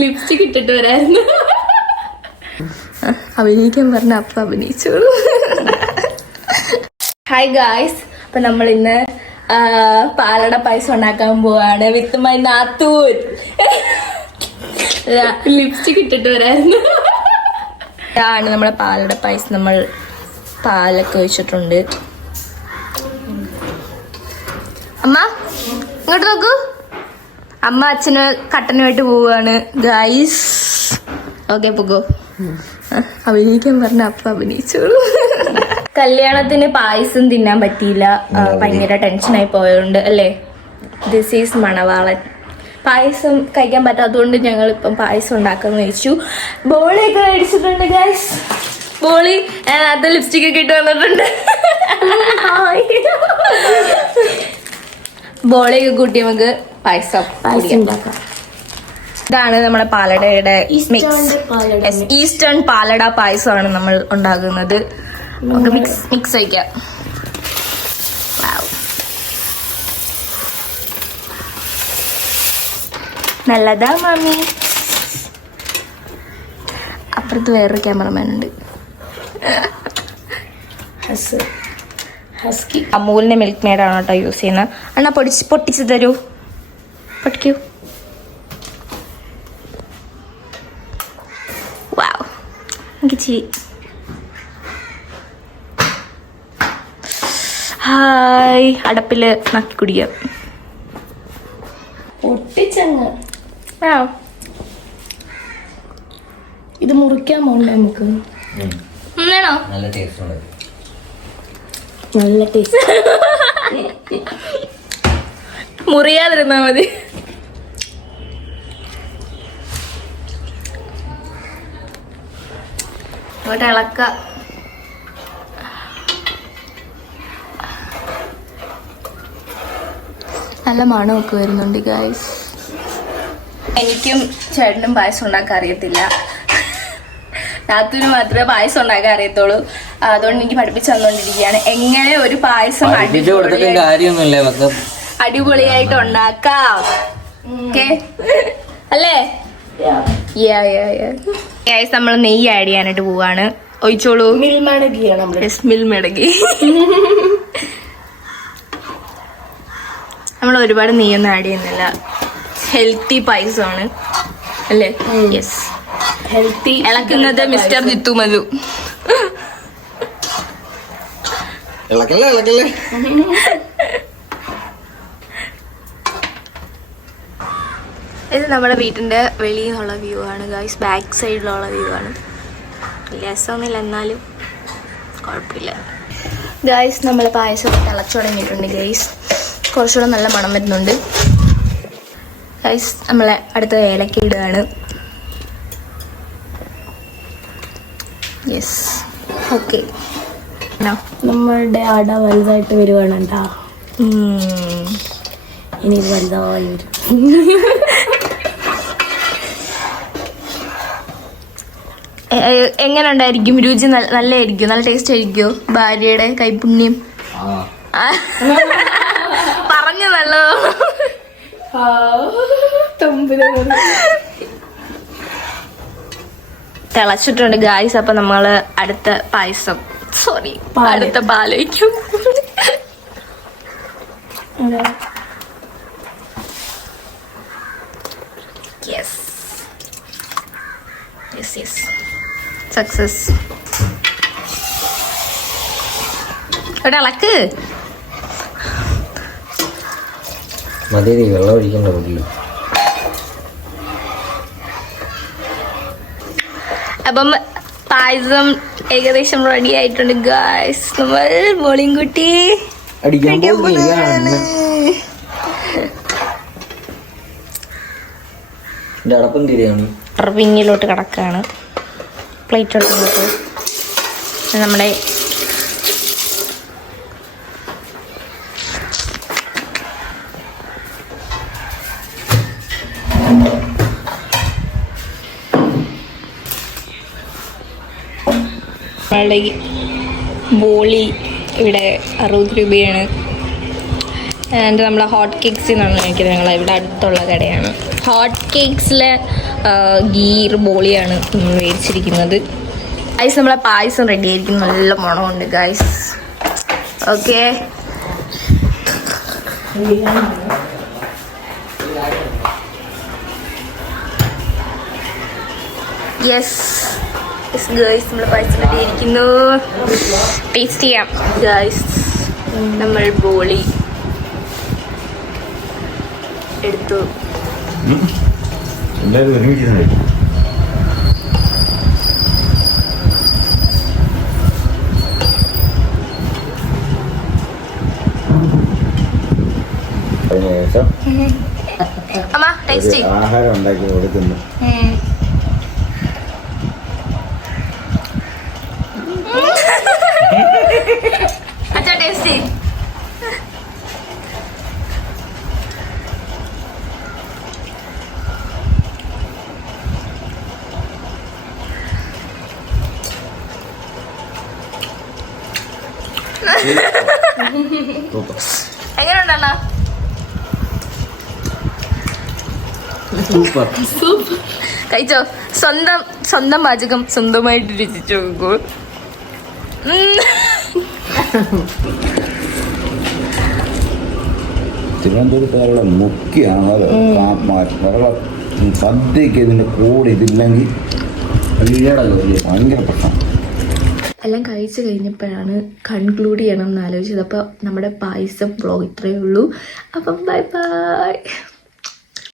Lipstick ഇട്ടിട്ട് വരായിരുന്നു. അഭിനയിക്കാൻ പറഞ്ഞ അപ്പൊ അഭിനയിച്ചോളൂ. ഹായ് ഗായ്സ്, അപ്പൊ നമ്മൾ ഇന്ന് പാലട പായസം ഉണ്ടാക്കാൻ പോവാണ് വിത്ത് മൈ നാത്തൂൻ. ലിപ്സ്റ്റിക് ഇട്ടിട്ട് വരായിരുന്നു. ഇതാണ് നമ്മളെ പാലട പായസം. നമ്മൾ പാലൊക്കെ ഒഴിച്ചിട്ടുണ്ട്. അമ്മ ഇങ്ങോട്ട് നോക്കൂ. അമ്മ അച്ഛന് കട്ടനുമായിട്ട് പോവാണ് ഗൈസ്. ഓക്കെ പോകോ. അഭിനയിക്കാൻ പറഞ്ഞ അപ്പൊ അഭിനയിച്ചോളൂ. കല്യാണത്തിന് പായസം തിന്നാൻ പറ്റിയില്ല, ഭയങ്കര ടെൻഷനായി പോയതുകൊണ്ട് അല്ലേ. ദിസ് ഈസ് മണവാളൻ. പായസം കഴിക്കാൻ പറ്റാത്തതുകൊണ്ട് ഞങ്ങൾ ഇപ്പം പായസം ഉണ്ടാക്കാന്ന് വെച്ചു. ബോളിയൊക്കെ മേടിച്ചിട്ടുണ്ട് ഗൈസ്. ബോളി അത് ലിപ്സ്റ്റിക് ഒക്കെ ഇട്ട് വന്നിട്ടുണ്ട്. ബോളിയൊക്കെ കൂട്ടി നമുക്ക് പായസം ഉണ്ടാക്കാം. ഇതാണ് നമ്മുടെ പാലടയുടെ ഈസ്റ്റേൺ പാലട പായസമാണ് നമ്മൾ ഉണ്ടാക്കുന്നത്. നമുക്ക് മിക്സ് വയ്ക്കാം. നല്ലതാ മാമി. അപ്പുറത്ത് വേറൊരു ക്യാമറമാൻ ഉണ്ട്. അമൂലിന്റെ മിൽക്ക് മെയ്ഡാണ് കേട്ടോ യൂസ് ചെയ്യുന്നത്. അണ്ണാ പൊട്ടിച്ച് തരൂ. പൊട്ടിക്കൂ. വാവ്, എനിക്ക് ചിരി. ഹായ്, അടപ്പില് നക്കി കുടിക്കാം. പൊട്ടിച്ചങ്ങ്. ആ, ഇത് മുറിക്കാൻ പോണ്ട നമുക്ക്. വേണോ? നല്ല ടേസ്റ്റ്. മുറിയാതിരുന്നാ മതി. അങ്ങോട്ട് ഇളക്ക. നല്ല മണമൊക്കെ വരുന്നുണ്ട് ഗൈസ്. എനിക്കും ചേട്ടനും പായസം ഉണ്ടാക്കാൻ അറിയത്തില്ല. നാത്തൂന് മാത്രമേ പായസം ഉണ്ടാക്കാൻ അറിയത്തുള്ളൂ. അതുകൊണ്ട് എനിക്ക് പഠിപ്പിച്ചു തന്നോണ്ടിരിക്കുകയാണ് എങ്ങനെ ഒരു പായസം അടിപൊളിയായിട്ട് ഉണ്ടാക്കാം. ഓക്കെ അല്ലേ? നമ്മൾ നെയ്യ് ആഡ് ചെയ്യാനായിട്ട് പോവാണ്. ഒഴിച്ചോളൂ. മിൽമടകി. നമ്മൾ ഒരുപാട് നെയ്യൊന്നും ആഡ് ചെയ്യുന്നില്ല. ഹെൽത്തി പായസമാണ് അല്ലേ? Yes, healthy. ഇളക്കുന്നത് മിസ്റ്റർ ജിത്തു മധു. ഇത് നമ്മുടെ വീട്ടിന്റെ വെളിയിൽ നിന്നുള്ള വ്യൂ ആണ് ഗൈസ്. ബാക്ക് സൈഡിലുള്ള വ്യൂ ആണ്. രസമൊന്നുമില്ല, എന്നാലും കുഴപ്പമില്ല ഗൈസ്. നമ്മൾ പായസം തിളച്ചു തുടങ്ങിയിട്ടുണ്ട് ഗൈസ്. കുറച്ചുകൂടെ നല്ല മണം വരുന്നുണ്ട് ഗൈസ്. നമ്മളെ അടുത്ത ഏലക്ക ഇടുകയാണ്. Yes, okay. നമ്മളുടെ അട വലുതായിട്ട് വരുവാണ് കേട്ടോ. ഇനി ഇത് വലുതായി വരും. എങ്ങനെ ഉണ്ടായിരിക്കും? രുചി നല്ലതായിരിക്കും? നല്ല ടേസ്റ്റ് ആയിരിക്കോ? ഭാര്യയുടെ കൈപുണ്യം പറഞ്ഞു നല്ലോ. തിളച്ചിട്ടുണ്ട് ഗായ്സ്. അപ്പൊ നമ്മള് അടുത്ത പായസം, സോറി അടുത്ത പാലൊഴിക്കും. Yes yes yes, success. ഇവിടെ ഇളക്ക്. മതി, വെള്ളം ഒഴിക്കണ്ട മതി. അപ്പം പായസം ഏകദേശം റെഡി ആയിട്ടുണ്ട് ഗായ്സ്. നമ്മൾ ബോളിയും കുട്ടി പിന്നിലോട്ട് കിടക്കാണ്. പ്ലേറ്റോട്ട് നമ്മുടെ ബോളി ഇവിടെ 60 രൂപയാണ്. ആൻഡ് നമ്മളെ ഹോട്ട് കേക്ക്സ് എന്നാണ് കഴിക്കുന്നത്. ഞങ്ങൾ ഇവിടെ അടുത്തുള്ള കടയാണ്. ഹോട്ട് കേക്ക്സിൽ ഗീർ ബോളിയാണ് മേടിച്ചിരിക്കുന്നത്. ഗൈസ് നമ്മളെ പായസം റെഡി ആയിരിക്കും. നല്ല മണമുണ്ട് ഗൈസ്. ഓക്കെ യെസ് ഗൈസ് നമ്മളെ പായസം റെഡി ആയിരിക്കുന്നു. ടേസ്റ്റ് ചെയ്യാം ഗൈസ്. നമ്മൾ ബോളി എടുത്തു. എല്ലാവരും ഒരുമിച്ചിരുന്നു. അതിനുശേഷം അമ്മ ടേസ്റ്റ് ചെയ്യും. ആഹാരം ഉണ്ടാക്കി കൊടുക്കുന്നു. അച്ഛാ ടേസ്റ്റ് ചെയ്യും. എങ്ങനെയുണ്ടണ്ണ? സൂപ്പർ. കഴിച്ചോ? സ്വന്തം പാചകം സ്വന്തമായിട്ട് രുചിച്ചു നോക്കൂ. തിരുവനന്തപുരത്തുകാരുടെ മുഖ്യമാണ് സദ്യക്ക് ഇതിന്റെ കൂടെ ഇതില്ലെങ്കിൽ ഭയങ്കര പ്രശ്നം. എല്ലാം കഴിച്ചു കഴിഞ്ഞപ്പോഴാണ് കൺക്ലൂഡ് ചെയ്യണം എന്ന് ആലോചിച്ചത്. അപ്പോൾ നമ്മുടെ പായസം വ്ളോഗ് ഇത്രയേ ഉള്ളൂ. അപ്പം ബൈ ബൈ.